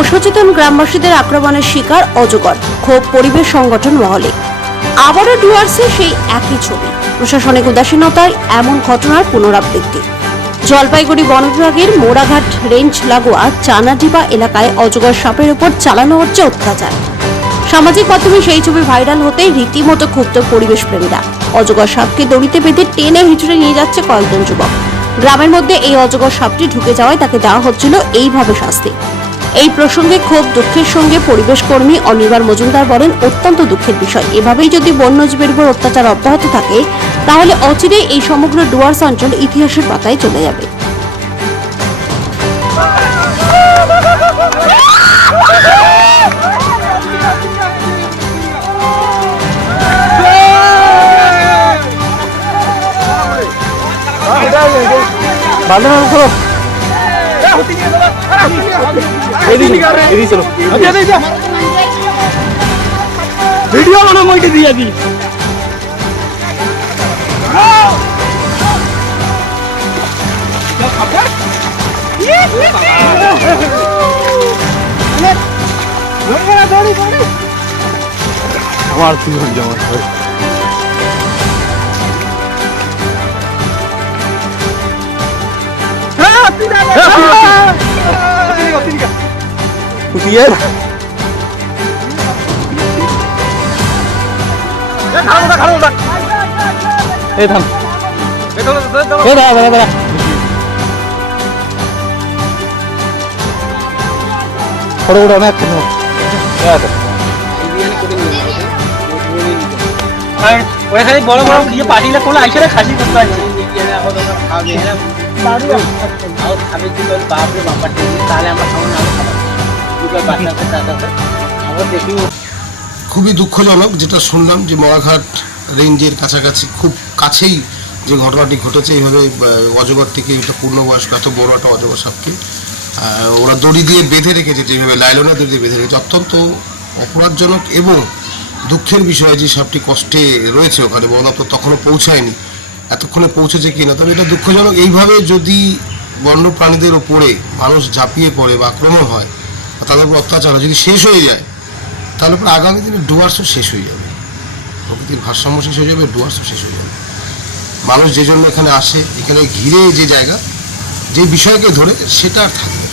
অসচেতন গ্রামবাসীদের আক্রমণের শিকার অজগর। ক্ষোভ পরিবেশ সংগঠন মহলে। আবারও ডুয়ার্সে সেই একই ছবি। প্রশাসনিক উদাসীনতায় এমন ঘটনার পুনরাবৃত্তি। জলপাইগুড়ি বন বিভাগের মোড়াঘাট রেঞ্জ লাগোয়া চানাডিবা এলাকায় অজগর সাপের উপর চালানো হচ্ছে অত্যাচার। সামাজিক মাধ্যমে সেই ছবি ভাইরাল হতেই রীতিমতো ক্ষুব্ধ পরিবেশ প্রেমীরা অজগর সাপকে দড়িতে বেঁধে টেনে হিচড়ে নিয়ে যাচ্ছে কয়েকজন যুবক। গ্রামের মধ্যে এই অজগর সাপটি ঢুকে যাওয়ায় তাকে দেওয়া হচ্ছিল এইভাবে শাস্তি। এই প্রসঙ্গে ক্ষোভ দুঃখের সঙ্গে পরিবেশ কর্মী অনির্বাণ মজুমদার বলেন, অত্যন্ত দুঃখের বিষয়। এভাবেই যদি বন্যজীবের উপর অত্যাচার অব্যাহত থাকে, তাহলে অচিরেই এই সমগ্র ডুয়ার্স অঞ্চল ইতিহাসের পাতায় চলে যাবে। এদিকে চলো ভিডিও মানে মইটা দিয়ে দি আমার কি হচ্ছে আমার খুশিয়ে এই থাম এই দাঁড়া দাঁড়া দাঁড়া ফটো ফটো অনেক ওখানে বড় বড় ইয়ে পাটিলা করলে আইসে খাসি করতে পারছি তাহলে আমরা খাব না খুবই দুঃখজনক যেটা শুনলাম যে মরাঘাট রেঞ্জের কাছাকাছি খুব কাছেই যে ঘটনাটি ঘটেছে এইভাবে আহ, থেকে এটা পূর্ণবয়স্ক এত বড় একটা অজগর সাপকে ওরা দড়ি দিয়ে বেঁধে রেখেছে যেভাবে লাইলনের দড়ি দিয়ে বেঁধে রেখেছে। অত্যন্ত অপরাধজনক এবং দুঃখের বিষয় যে সাপটি কষ্টে রয়েছে ওখানে বন দপ্তর তখনও পৌঁছায়নি। এতক্ষণে পৌঁছেছে কিনা? তবে এটা দুঃখজনক। এইভাবে যদি বন্য প্রাণীদের ওপরে মানুষ ঝাঁপিয়ে পড়ে বা আক্রমণ হয় তাদের উপর অত্যাচার হয়। যদি শেষ হয়ে যায়, তাহলে পরে আগামী দিনে ডুয়ার্সও শেষ হয়ে যাবে। প্রকৃতির ভারসাম্য শেষ হয়ে যাবে, ডুয়ার্সও শেষ হয়ে যাবে। মানুষ যে জন্য এখানে আসে, এখানে ঘিরে যে জায়গা, যে বিষয়কে ধরে, সেটা আর থাকবে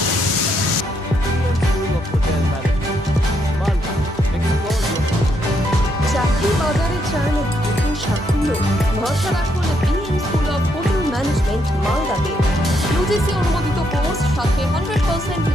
সাথে হান্ড্রেড পার্সেন্ট